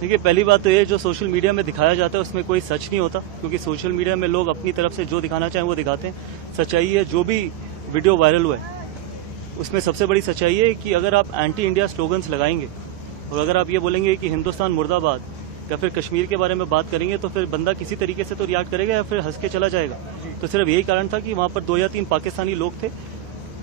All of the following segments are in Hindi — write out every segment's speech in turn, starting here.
देखिए, पहली बात तो ये जो सोशल मीडिया में दिखाया जाता है उसमें कोई सच नहीं होता, क्योंकि सोशल मीडिया में लोग अपनी तरफ से जो दिखाना चाहें वो दिखाते हैं। सच्चाई है, जो भी वीडियो वायरल हुआ है उसमें सबसे बड़ी सच्चाई है कि अगर आप एंटी इंडिया स्लोगन्स लगाएंगे और अगर आप ये बोलेंगे कि हिंदुस्तान मुर्दाबाद या फिर कश्मीर के बारे में बात करेंगे तो फिर बंदा किसी तरीके से तो रिएक्ट करेगा या फिर हंस के चला जाएगा। तो सिर्फ यही कारण था कि वहां पर 2 या 3 पाकिस्तानी लोग थे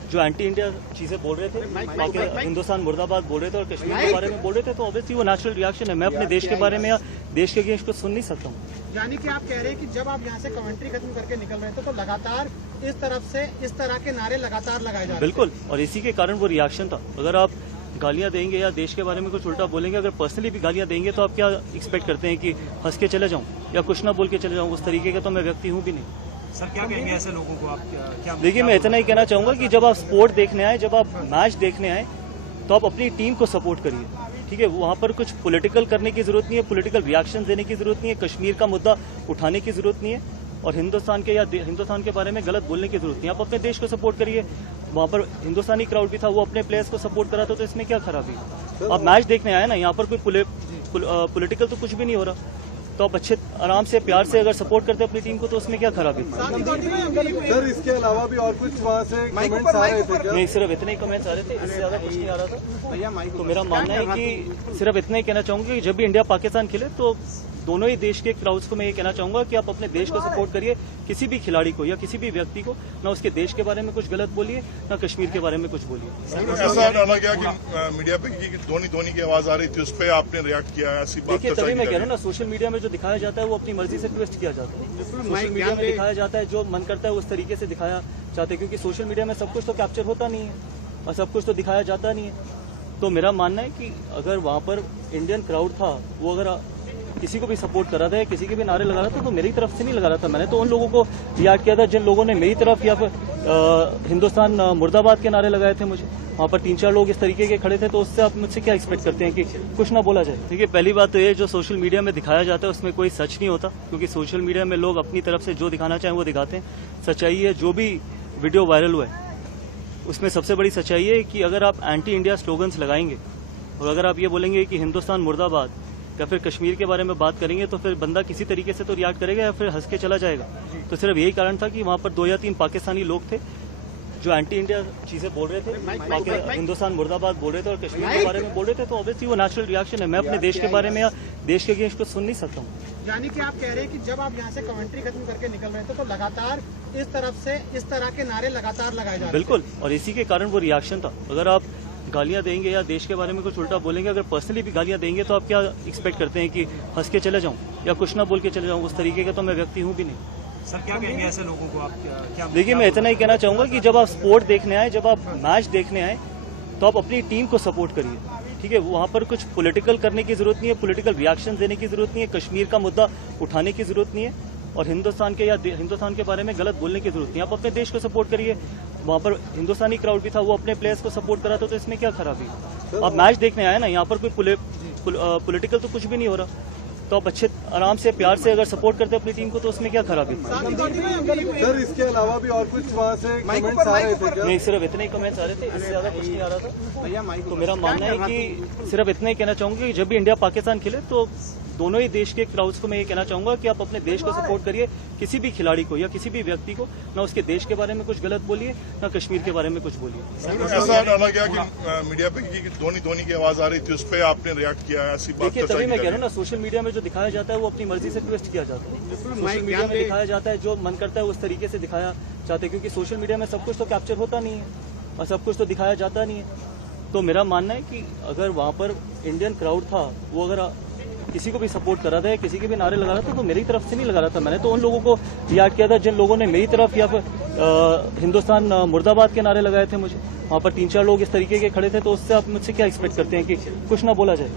जो एंटी इंडिया चीजें बोल रहे थे, हिंदुस्तान मुर्दाबाद बोल रहे थे और कश्मीर के बारे में बोल रहे थे, तो ऑब्वियसली वो नेचुरल रिएक्शन है। मैं अपने देश के बारे में या देश के अगेंस्ट कुछ सुन नहीं सकता हूँ। यानी कि आप कह रहे हैं कि जब आप यहाँ से कमेंट्री खत्म करके निकल रहे थे तो लगातार इस तरफ से इस तरह के नारे लगातार लगाए जा रहे थे। बिल्कुल, और इसी के कारण वो रिएक्शन था। अगर आप गालियां देंगे या देश के बारे में कुछ उल्टा बोलेंगे, अगर पर्सनली भी गालियां देंगे तो आप क्या एक्सपेक्ट करते हैं कि हंस के चले जाऊं या कुछ ना बोल के चले जाऊं? उस तरीके का तो मैं व्यक्ति हूं भी नहीं। सर, क्या कहेंगे ऐसे लोगों को आप? क्या देखिए, मैं इतना ही कहना चाहूंगा कि जब आप स्पोर्ट देखने आए, जब आप मैच देखने आए तो आप अपनी टीम को सपोर्ट करिए, ठीक है? वहां पर कुछ पॉलिटिकल करने की जरूरत नहीं है, पॉलिटिकल रिएक्शन देने की जरूरत नहीं है, कश्मीर का मुद्दा उठाने की जरूरत नहीं है और हिंदुस्तान के बारे में गलत बोलने की जरूरत नहीं है। आप अपने देश को सपोर्ट करिए। वहां पर हिंदुस्तानी क्राउड भी था, वो अपने प्लेयर्स को सपोर्ट करा था, तो इसमें क्या खराबी है? आप मैच देखने आए ना, यहाँ पर कोई पॉलिटिकल तो कुछ भी नहीं हो रहा, तो आप अच्छे आराम से प्यार से अगर सपोर्ट करते अपनी टीम को तो उसमें क्या खराबी? सर, इसके अलावा भी और कुछ वहाँ से कमेंट्स आ रहे थे क्या? नहीं, सिर्फ इतने ही कमेंट्स आ रहे थे, इससे ज्यादा कुछ नहीं आ रहा था। तो मेरा मानना है कि सिर्फ इतना ही कहना चाहूंगा कि जब भी इंडिया पाकिस्तान खेले तो दोनों ही देश के क्राउड्स को मैं ये कहना चाहूंगा कि आप अपने देश को सपोर्ट करिए। किसी भी खिलाड़ी को या किसी भी व्यक्ति को ना उसके देश के बारे में कुछ गलत बोलिए, ना कश्मीर के बारे में कुछ बोलिए। ऐसा डाला गया कि मीडिया पे कि धोनी की आवाज आ रही थी, उस पर आपने रिएक्ट किया, ऐसी बात? देखिए, तभी मैं कह रहा हूँ ना, सोशल मीडिया में जो दिखाया जाता है वो अपनी मर्जी से ट्विस्ट किया जाता है। सोशल मीडिया में दिखाया जाता है जो मन करता है उस तरीके से दिखाया जाता है, क्योंकि सोशल मीडिया में सब कुछ तो कैप्चर होता नहीं है और सब कुछ तो दिखाया जाता नहीं है। तो मेरा मानना है कि अगर वहां पर इंडियन क्राउड था, वो अगर किसी को भी सपोर्ट कर रहा था या किसी के भी नारे लगा रहा था तो मेरी तरफ से नहीं लगा रहा था। मैंने तो उन लोगों को रिएक्ट किया था जिन लोगों ने मेरी तरफ या फिर हिंदुस्तान मुर्दाबाद के नारे लगाए थे। मुझे वहां पर 3-4 लोग इस तरीके के खड़े थे, तो उससे आप मुझसे क्या एक्सपेक्ट करते हैं कि कुछ ना बोला जाए? देखिए, पहली बात तो ये जो सोशल मीडिया में दिखाया जाता है उसमें कोई सच नहीं होता, क्योंकि सोशल मीडिया में लोग अपनी तरफ से जो दिखाना चाहें वो दिखाते हैं। सच्चाई है, जो भी वीडियो वायरल हुआ है उसमें सबसे बड़ी सच्चाई है कि अगर आप एंटी इंडिया स्लोगन्स लगाएंगे और अगर आप ये बोलेंगे कि हिंदुस्तान मुर्दाबाद या फिर कश्मीर के बारे में बात करेंगे तो फिर बंदा किसी तरीके से तो रिएक्ट करेगा या फिर हंस के चला जाएगा। तो सिर्फ यही कारण था कि वहां पर 2 या 3 पाकिस्तानी लोग थे जो एंटी इंडिया चीजें बोल रहे थे, हिंदुस्तान मुर्दाबाद बोल रहे थे और कश्मीर के बारे में बोल रहे थे, तो ऑब्वियसली वो नेचुरल रिएक्शन है। मैं अपने देश के बारे में या देश के अगेंस्ट कुछ सुन नहीं सकता हूँ। यानी कि आप कह रहे हैं कि जब आप यहाँ से कमेंट्री खत्म करके निकल रहे थे तो लगातार इस तरफ से इस तरह के नारे लगातार लगाए जा रहे थे। बिल्कुल, और इसी के कारण वो रिएक्शन था। अगर आप गालियां देंगे या देश के बारे में कुछ उल्टा बोलेंगे, अगर पर्सनली भी गालियां देंगे तो आप क्या एक्सपेक्ट करते हैं कि हंस के चले जाऊं या कुछ ना बोल के चले जाऊं? उस तरीके का तो मैं व्यक्ति हूं भी नहीं। सर, क्या कहेंगे ऐसे लोगों को आप? क्या देखिए, मैं इतना ही कहना चाहूंगा कि जब आप स्पोर्ट देखने आए, जब आप मैच देखने आए तो आप अपनी टीम को सपोर्ट करिए, ठीक है? वहां पर कुछ पॉलिटिकल करने की जरूरत नहीं है, पॉलिटिकल रिएक्शन देने की जरूरत नहीं है, कश्मीर का मुद्दा उठाने की जरूरत नहीं है और हिंदुस्तान के बारे में गलत बोलने की जरूरत नहीं है। आप अपने देश को सपोर्ट करिए। वहां पर हिंदुस्तानी क्राउड भी था, वो अपने प्लेयर्स को सपोर्ट करा था, तो इसमें क्या खराबी है? आप मैच देखने आए ना, यहाँ पर कोई पॉलिटिकल तो कुछ भी नहीं हो रहा, तो आप अच्छे आराम से प्यार से अगर सपोर्ट करते अपनी टीम को तो उसमें क्या खराबी? सर, इसके अलावा भी और कुछ वहाँ से कमेंट्स आ रहे थे क्या? नहीं, सिर्फ इतने ही कमेंट्स आ रहे थे, इससे ज्यादा कुछ नहीं आ रहा था। तो मेरा मानना है कि सिर्फ इतना ही कहना चाहूंगा कि जब भी इंडिया पाकिस्तान खेले तो दोनों ही देश के क्राउड्स को मैं ये कहना चाहूंगा कि आप अपने देश को सपोर्ट करिए। किसी भी खिलाड़ी को या किसी भी व्यक्ति को ना उसके देश के बारे में कुछ गलत बोलिए, ना कश्मीर के बारे में कुछ बोलिए। ऐसा डाला गया कि मीडिया पे कि धोनी की आवाज आ रही थी, उस पर आपने रिएक्ट किया, ऐसी बात? देखिए, तभी मैं कह रहा हूँ ना, सोशल मीडिया में जो दिखाया जाता है वो अपनी मर्जी से ट्विस्ट किया जाता है। सोशल मीडिया में दिखाया जाता है जो मन करता है उस तरीके से दिखाया जाता है, क्योंकि सोशल मीडिया में सब कुछ तो कैप्चर होता नहीं है और सब कुछ तो दिखाया जाता नहीं है। तो मेरा मानना है कि अगर वहां पर इंडियन क्राउड था, वो अगर किसी को भी सपोर्ट कर रहा था या किसी के भी नारे लगा रहा था तो मेरी तरफ से नहीं लगा रहा था। मैंने तो उन लोगों को रिएक्ट किया था जिन लोगों ने मेरी तरफ या फिर हिंदुस्तान मुर्दाबाद के नारे लगाए थे। मुझे वहां पर 3-4 लोग इस तरीके के खड़े थे, तो उससे आप मुझसे क्या एक्सपेक्ट करते हैं कि कुछ ना बोला जाए?